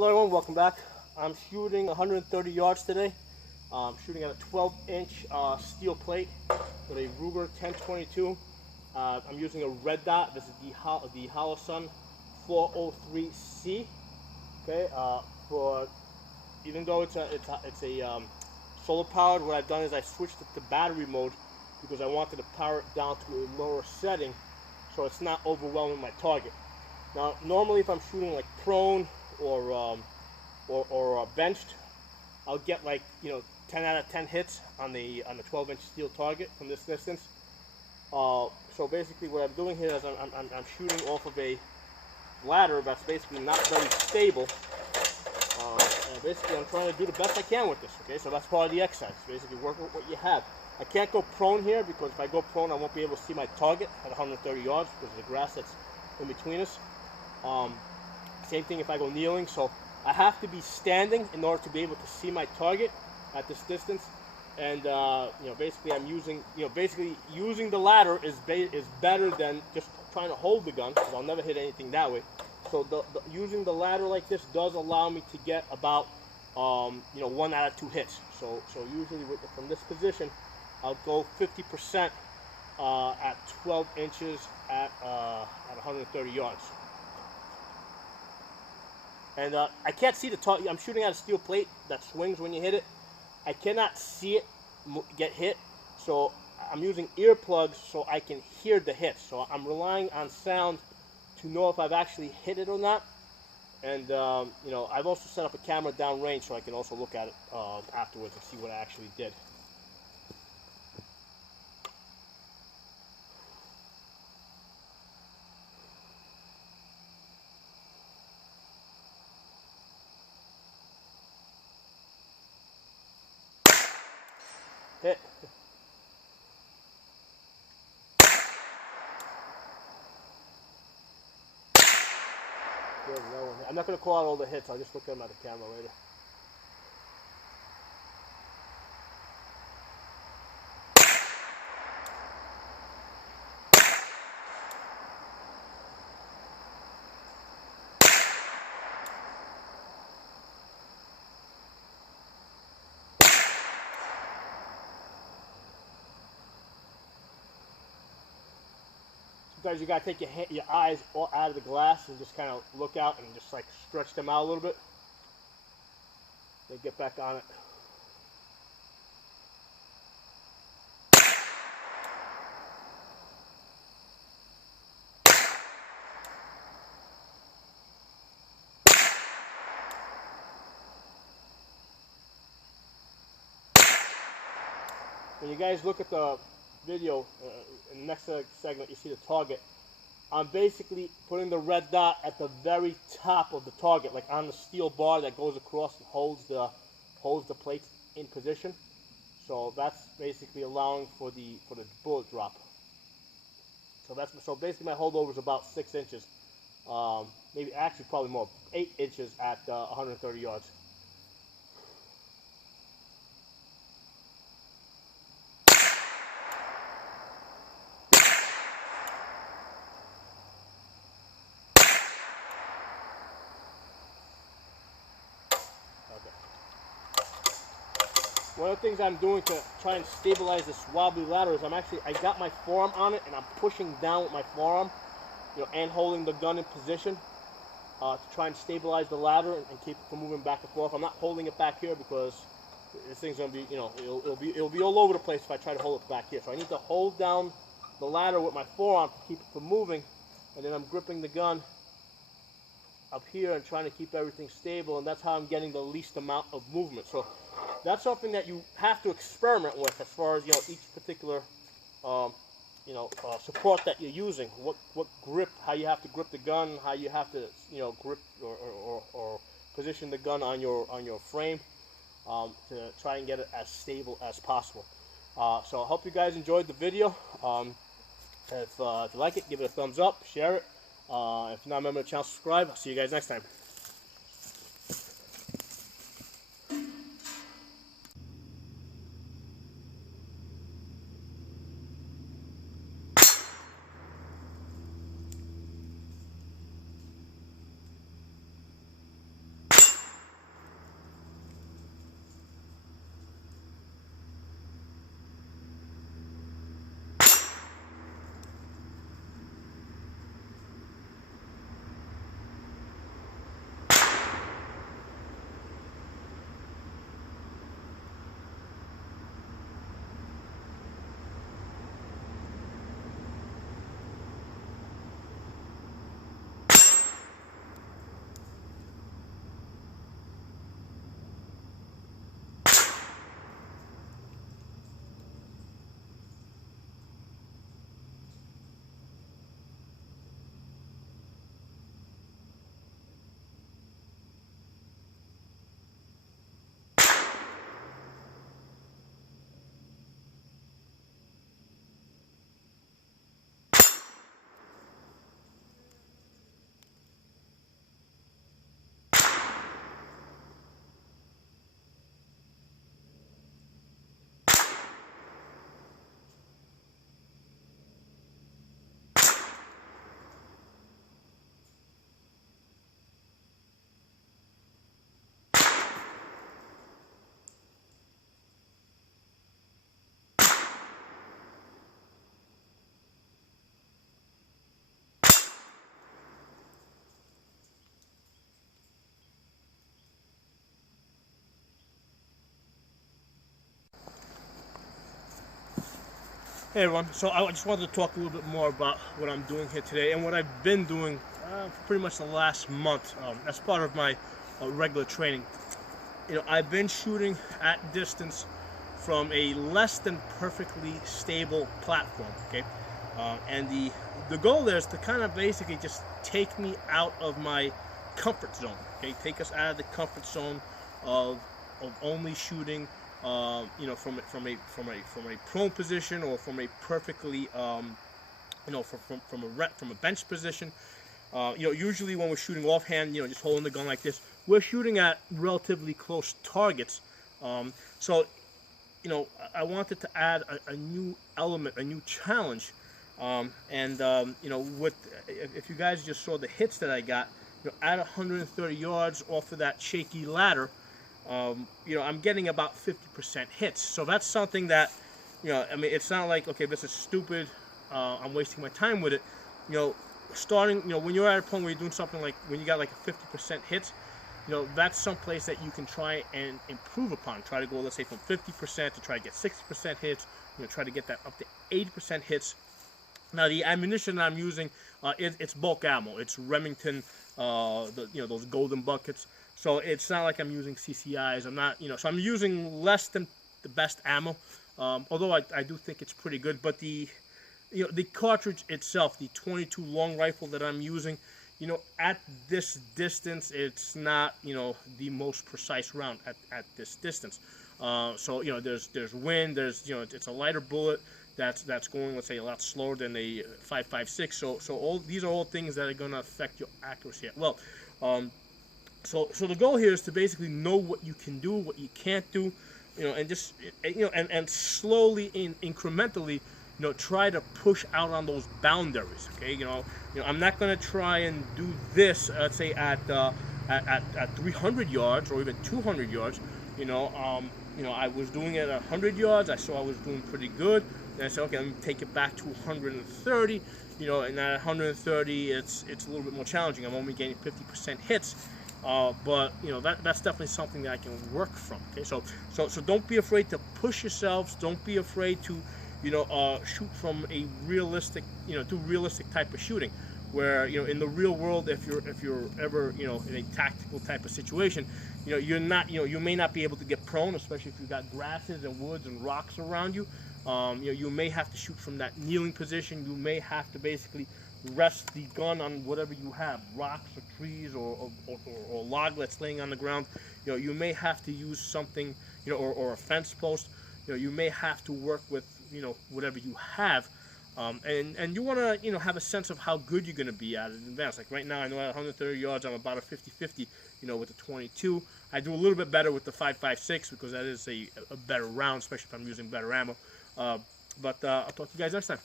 Hello everyone, welcome back. I'm shooting 130 yards today. I'm shooting at a 12-inch steel plate with a Ruger 1022. I'm using a red dot. This is the Holosun 403C. Okay, even though it's a solar powered, what I've done is I switched it to battery mode because I wanted to power it down to a lower setting so it's not overwhelming my target. Now, normally if I'm shooting like prone or benched, I'll get like 10 out of 10 hits on the 12-inch steel target from this distance. So basically, what I'm doing here is I'm shooting off of a ladder that's basically not very stable. And basically, I'm trying to do the best I can with this. Okay, so that's part of the exercise. Basically, work with what you have. I can't go prone here because if I go prone, I won't be able to see my target at 130 yards because of the grass that's in between us. Same thing if I go kneeling. So I have to be standing in order to be able to see my target at this distance. And basically, I'm using using the ladder is better than just trying to hold the gun because I'll never hit anything that way. So using the ladder like this does allow me to get about 1 out of 2 hits. So usually from this position, I'll go 50% at 12 inches at 130 yards. And I can't see the target. I'm shooting at a steel plate that swings when you hit it. I cannot see it get hit, so I'm using earplugs so I can hear the hit. So I'm relying on sound to know if I've actually hit it or not. And I've also set up a camera downrange so I can also look at it afterwards and see what I actually did. Hit. Good, no one. I'm not going to call out all the hits. I'll just look at them at the camera later. Sometimes you gotta take your eyes out of the glass and just kind of look out and just like stretch them out a little bit. Then get back on it. When you guys look at the video, in the next segment, you see the target. I'm basically putting the red dot at the very top of the target, like on the steel bar that goes across and holds the plates in position. So that's basically allowing for the bullet drop. So basically my holdover is about 6 inches, maybe actually probably more, 8 inches at 130 yards. One of the things I'm doing to try and stabilize this wobbly ladder is I got my forearm on it and I'm pushing down with my forearm, and holding the gun in position to try and stabilize the ladder and keep it from moving back and forth. I'm not holding it back here because this thing's gonna be, it'll be all over the place if I try to hold it back here. So I need to hold down the ladder with my forearm to keep it from moving, and then I'm gripping the gun up here and trying to keep everything stable, and that's how I'm getting the least amount of movement. So that's something that you have to experiment with as far as each particular support that you're using. What grip, how you have to grip the gun, how you have to grip or position the gun on your frame to try and get it as stable as possible. So I hope you guys enjoyed the video. If you like it, give it a thumbs up, share it. If you're not a member of the channel, subscribe. I'll see you guys next time. Hey everyone, so I just wanted to talk a little bit more about what I'm doing here today and what I've been doing for pretty much the last month as part of my regular training. You know, I've been shooting at distance from a less than perfectly stable platform, okay? And the goal there is to kind of basically just take me out of my comfort zone, okay? Take us out of the comfort zone of only shooting you know, from a prone position or from a perfectly, you know, from a bench position. You know, usually when we're shooting offhand, you know, just holding the gun like this, we're shooting at relatively close targets. So, you know, I wanted to add a new element, a new challenge. You know, if you guys just saw the hits that I got, you know, at 130 yards off of that shaky ladder, you know, I'm getting about 50% hits. So that's something that, you know, I mean, it's not like, okay, this is stupid, I'm wasting my time with it. You know, starting, you know, when you're at a point where you're doing something like, when you got like a 50% hits, you know, that's someplace that you can try and improve upon. Try to go, let's say, from 50% to try to get 60% hits, you know, try to get that up to 80% hits. Now, the ammunition that I'm using, it's bulk ammo. It's Remington, you know, those golden buckets. So it's not like I'm using CCIs. I'm not, you know, so I'm using less than the best ammo. Although I do think it's pretty good. But you know, the cartridge itself, the 22 long rifle that I'm using, you know, at this distance, it's not, you know, the most precise round at this distance. So, you know, there's wind, you know, it's a lighter bullet that's going, let's say, a lot slower than a 5.56. So all these are all things that are going to affect your accuracy. Well, so the goal here is to basically know what you can do, what you can't do, you know, and just, you know, and slowly incrementally, you know, try to push out on those boundaries. Okay, you know, I'm not going to try and do this, let's say, at 300 yards or even 200 yards. You know, I was doing it at 100 yards. I saw I was doing pretty good. Then I said, okay, let me take it back to 130. You know, and at 130, it's a little bit more challenging. I'm only getting 50% hits. But you know, that's definitely something that I can work from. Okay, so don't be afraid to push yourselves. Don't be afraid to, you know, shoot from a realistic, you know, do realistic type of shooting. Where, you know, in the real world, if you're ever, you know, in a tactical type of situation, you know, you may not be able to get prone, especially if you've got grasses and woods and rocks around you. You know, you may have to shoot from that kneeling position. You may have to basically rest the gun on whatever you have, rocks or trees or log that's laying on the ground. You know, you may have to use something, you know, or a fence post. You know, you may have to work with, you know, whatever you have. And you want to, you know, have a sense of how good you're going to be at it in advance. Like right now, I know at 130 yards, I'm about a 50-50, you know, with the 22. I do a little bit better with the 5.56 because that is a better round, especially if I'm using better ammo. But I'll talk to you guys next time.